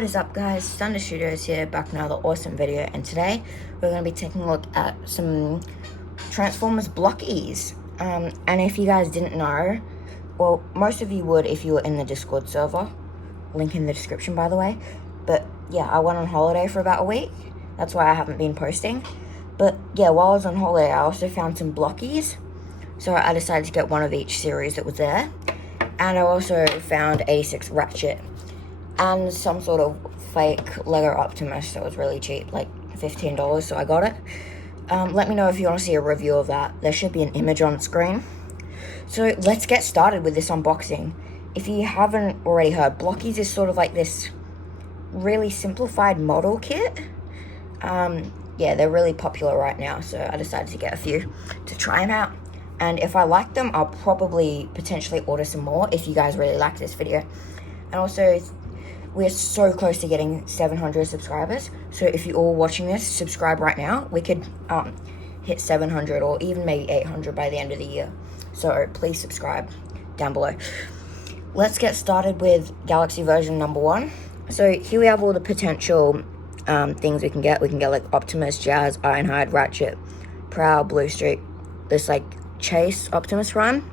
What is up, guys? Thunder Studios here, back with another awesome video, and today we're going to be taking a look at some Transformers Blokees. And if you guys didn't know, well, most of you would if you were in the Discord server, link in the description by the way, but yeah, I went on holiday for about a week, that's why I haven't been posting. But yeah, while I was on holiday, I also found some Blokees, so I decided to get one of each series that was there, and I also found 86 Ratchet, and some sort of fake Lego Optimus that was really cheap, like $15, so I got it. Let me know if you want to see a review of that. There should be an image on screen. So let's get started with this unboxing. If you haven't already heard, Blokees is sort of like this really simplified model kit. Yeah, they're really popular right now, so I decided to get a few to try them out. And if I like them, I'll probably potentially order some more if you guys really like this video. And also, we're so close to getting 700 subscribers, so if you're all watching this, subscribe right now. We could hit 700 or even maybe 800 by the end of the year, so please subscribe down below. Let's get started with Galaxy version number 1. So here we have all the potential things we can get. We can get like Optimus, Jazz, Ironhide, Ratchet, Prowl, Blue Streak, this like Chase Optimus Prime,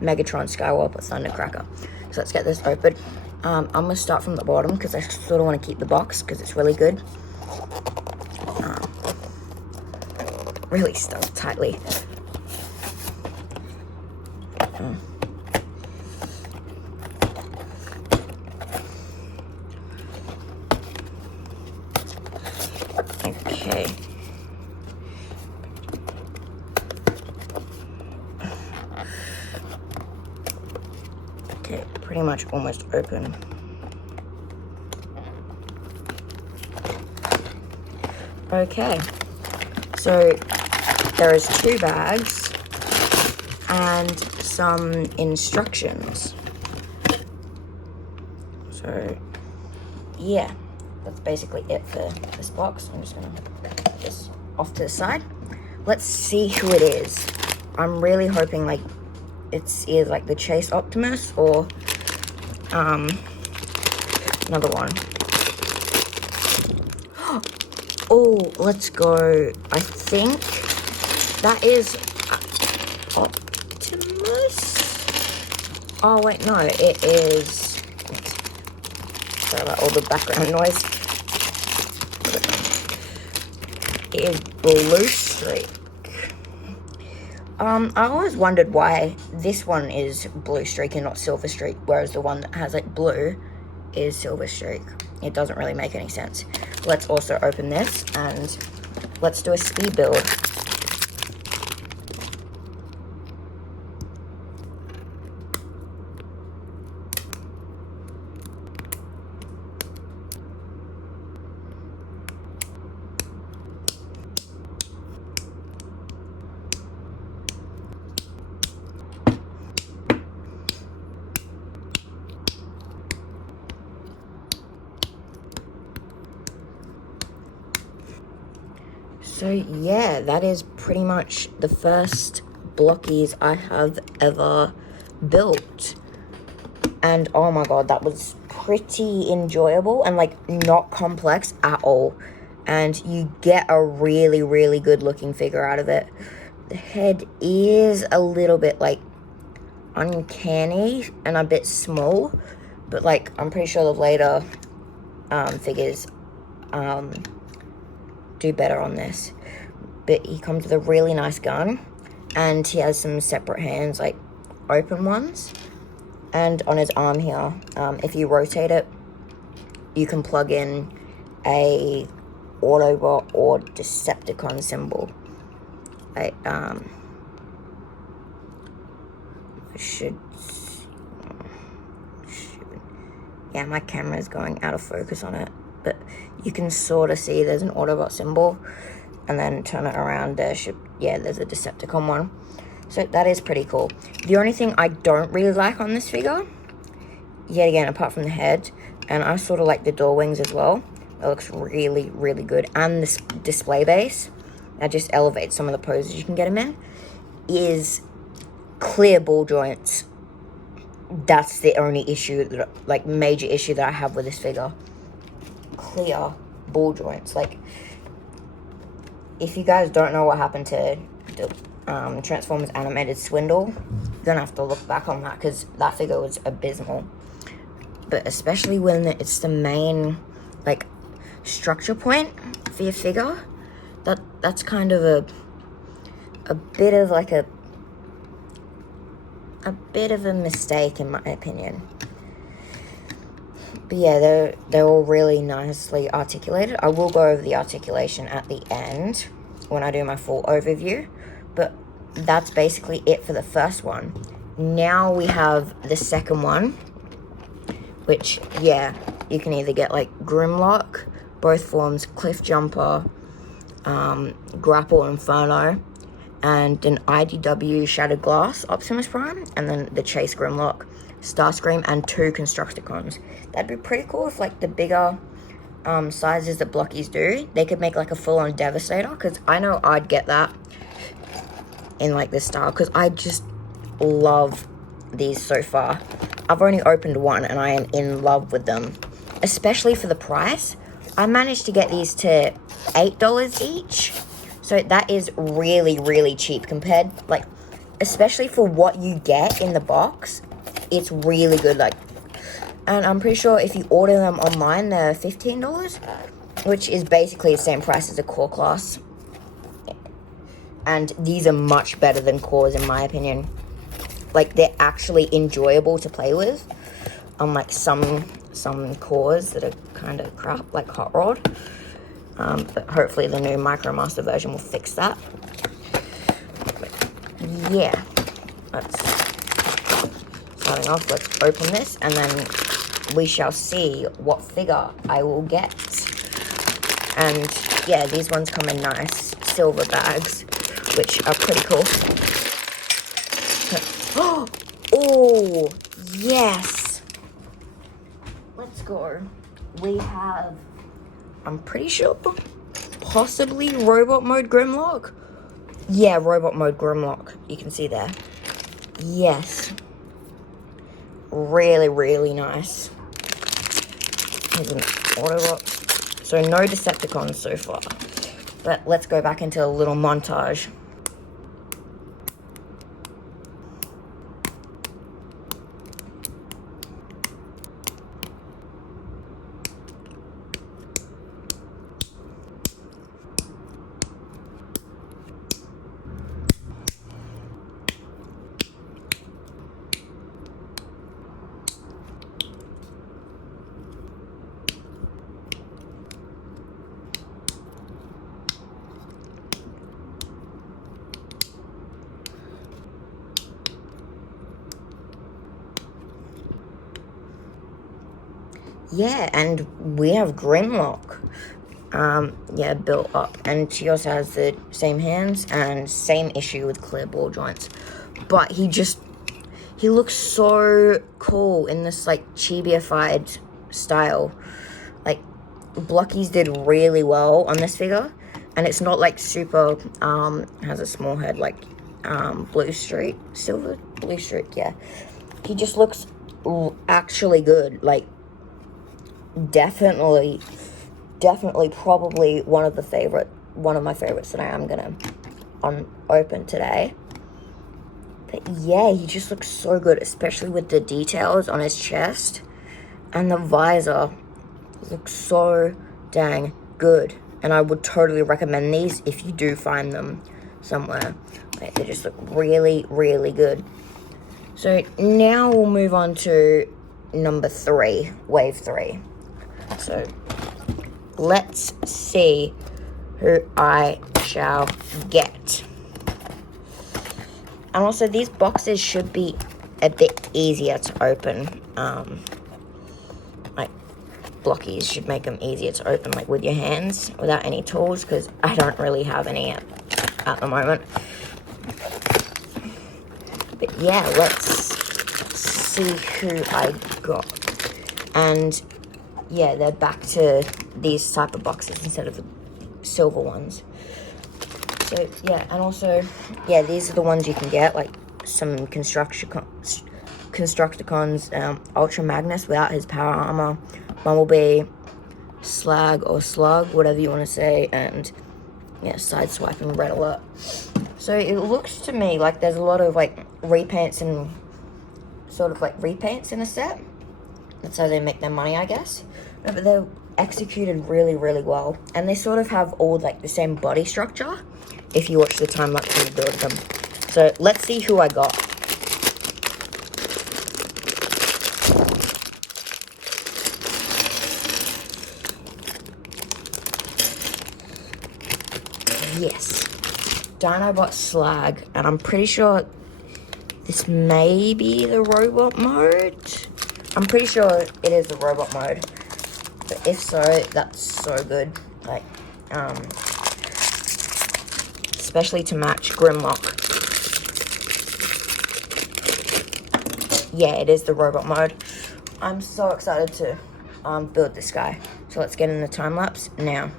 Megatron, Skywalker, Thundercracker. So let's get this open. I'm going to start from the bottom because I sort of want to keep the box because it's really good. Really stuffed tightly. Okay. Okay, pretty much almost open. Okay, so there is 2 bags and some instructions. So yeah, that's basically it for this box. I'm just gonna put this off to the side. Let's see who it is. I'm really hoping like it's either like the Chase Optimus or another one. Oh, let's go. I think that is Optimus. Oh wait, no, it is. Sorry about all the background noise. It is Blue Streak. I always wondered why this one is Blue Streak and not Silver Streak, whereas the one that has like blue is Silver Streak. It doesn't really make any sense. Let's also open this and let's do a speed build. So yeah, that is pretty much the first Blokees I have ever built. And oh my god, that was pretty enjoyable and like not complex at all. And you get a really, really good looking figure out of it. The head is a little bit like uncanny and a bit small, but like I'm pretty sure the later figures do better on this. But he comes with a really nice gun, and he has some separate hands, like open ones, and on his arm here, if you rotate it, you can plug in a Autobot or Decepticon symbol. I yeah, my camera is going out of focus on it, but you can sort of see there's an Autobot symbol, and then turn it around, there's a Decepticon one. So that is pretty cool. The only thing I don't really like on this figure, yet again, apart from the head, and I sort of like the door wings as well, it looks really, really good, and this display base, that just elevates some of the poses you can get him in, is clear ball joints. That's the only issue, like major issue that I have with this figure. clear ball joints. Like, if you guys don't know what happened to the Transformers animated Swindle, you're gonna have to look back on that, because that figure was abysmal. But especially when it's the main, like, structure point for your figure, that's kind of a bit of like a bit of a mistake, in my opinion. But yeah, they're all really nicely articulated. I will go over the articulation at the end when I do my full overview, but that's basically it for the first one. Now we have the second one, which, yeah, you can either get like Grimlock, both forms, Cliff Jumper, Grapple Inferno, and an IDW Shattered Glass Optimus Prime, and then the Chase Grimlock, Starscream, and 2 Constructicons. That'd be pretty cool if, like, the bigger sizes that Blokees do, they could make like a full-on Devastator, because I know I'd get that in like this style, because I just love these so far. I've only opened one and I am in love with them, especially for the price. I managed to get these to $8 each, so that is really, really cheap compared, like, especially for what you get in the box. It's really good, like, and I'm pretty sure if you order them online, they're $15, which is basically the same price as a core class. And these are much better than cores, in my opinion. Like, they're actually enjoyable to play with. Unlike some cores that are kind of crap, like Hot Rod. But hopefully the new MicroMaster version will fix that. But yeah, starting off, let's open this, and then we shall see what figure I will get. And yeah, these ones come in nice silver bags, which are pretty cool. Oh, yes. Let's go. We have, I'm pretty sure, possibly Robot Mode Grimlock. Yeah, Robot Mode Grimlock. You can see there. Yes. Really, really nice. Here's an Autobot. So no Decepticons so far. But let's go back into a little montage. Yeah, and we have Grimlock. Yeah, built up. And she also has the same hands and same issue with clear ball joints. But he looks so cool in this, like, chibi-ified style. Like, Blokees did really well on this figure. And it's not, like, super, has a small head, like, Blue Streak. Blue Streak, yeah. He just looks actually good. Like, definitely probably one of my favorites that I am gonna open today. But yeah, he just looks so good, especially with the details on his chest, and the visor looks so dang good. And I would totally recommend these if you do find them somewhere. They just look really, really good. So now we'll move on to number 3, wave 3. So let's see who I shall get. And also, these boxes should be a bit easier to open. Like, Blokees should make them easier to open, like, with your hands without any tools, because I don't really have any at the moment. But yeah, let's see who I got. And yeah, they're back to these type of boxes instead of the silver ones. So yeah, and also, yeah, these are the ones you can get, like some Constructicons, Ultra Magnus without his power armor, Bumblebee, Slag or Slug, whatever you want to say, and yeah, sideswipe and red alert. So it looks to me like there's a lot of like repaints and sort of like repaints in a set. That's how they make their money, I guess. No, but they're executed really, really well. And they sort of have all like the same body structure if you watch the time lapse when you build them. So let's see who I got. Yes, Dinobot Slag, and I'm pretty sure this may be the robot mode. I'm pretty sure it is the robot mode, but if so, that's so good. Like, especially to match Grimlock. Yeah, it is the robot mode. I'm so excited to build this guy. So let's get in the time lapse now.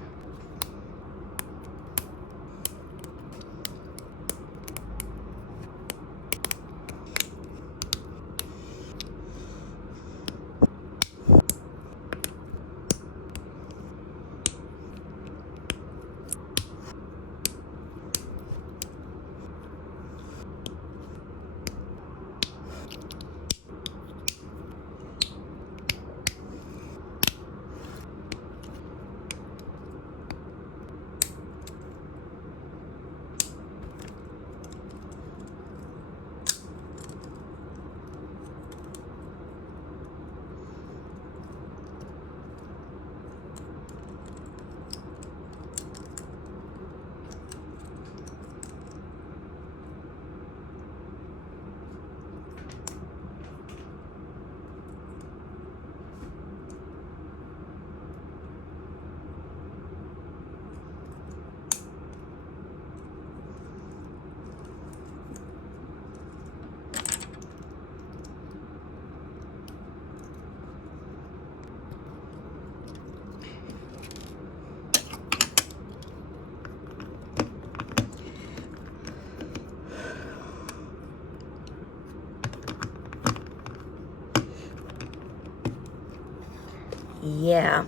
Yeah,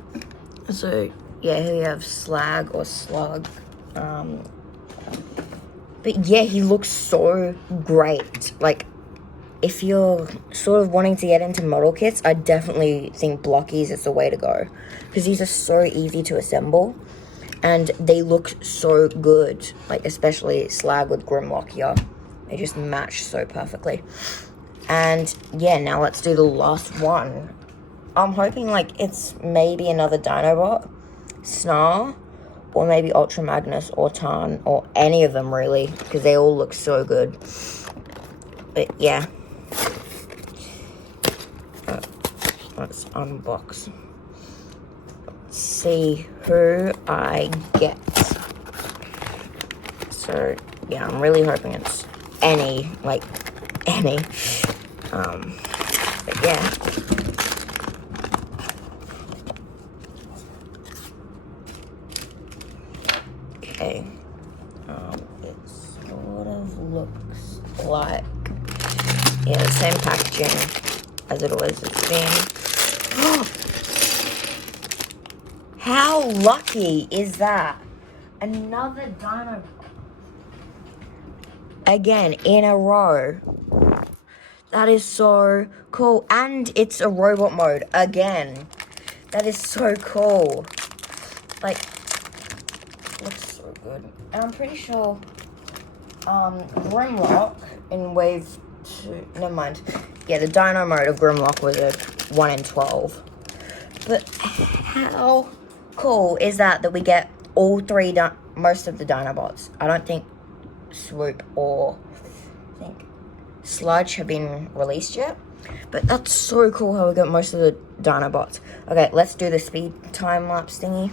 so yeah, here we have Slag or Slug. But yeah, he looks so great. Like, if you're sort of wanting to get into model kits, I definitely think Blokees is the way to go. Because these are so easy to assemble. And they look so good. Like, especially Slag with Grimlock here. They just match so perfectly. And yeah, now let's do the last one. I'm hoping like it's maybe another Dinobot, Snarl, or maybe Ultra Magnus or Tarn, or any of them really, because they all look so good. But yeah. Let's unbox. Let's see who I get. So yeah, I'm really hoping it's any. But yeah. Okay. It sort of looks like, yeah, the same packaging as it always has been. How lucky is that? Another dino. Again, in a row. That is so cool. And it's a robot mode again. That is so cool. Like, looks so good. And I'm pretty sure Grimlock in wave 2, never mind. Yeah, the dino mode of Grimlock was a 1 in 12. But how cool is that we get all three, most of the Dinobots? I don't think Swoop or I think Sludge have been released yet. But that's so cool how we got most of the Dinobots. Okay, let's do the speed time lapse thingy.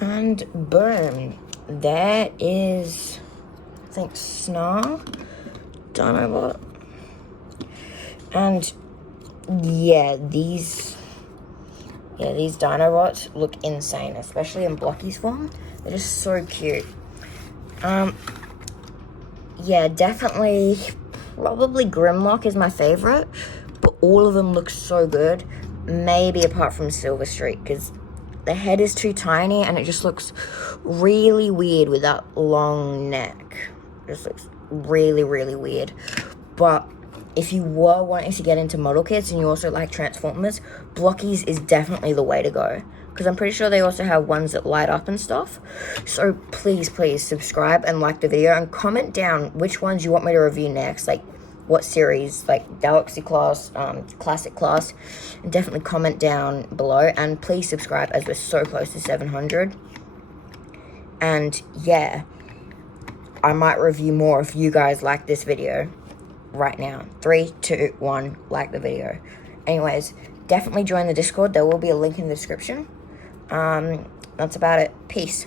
And boom, there is think Snarl, Dinobot, and yeah, these Dinobots look insane, especially in Blokees form. They're just so cute. Yeah, definitely, probably Grimlock is my favorite, but all of them look so good. Maybe apart from Silver Streak, because the head is too tiny and it just looks really weird with that long neck. It just looks really, really weird. But if you were wanting to get into model kits and you also like Transformers, Blokees is definitely the way to go. Because I'm pretty sure they also have ones that light up and stuff. So please, please subscribe and like the video and comment down which ones you want me to review next. Like what series, like Galaxy class, Classic class. And definitely comment down below. And please subscribe as we're so close to 700. And yeah, I might review more if you guys like this video right now. 3, 2, 1, like the video. Anyways, definitely join the Discord. There will be a link in the description. That's about it. Peace.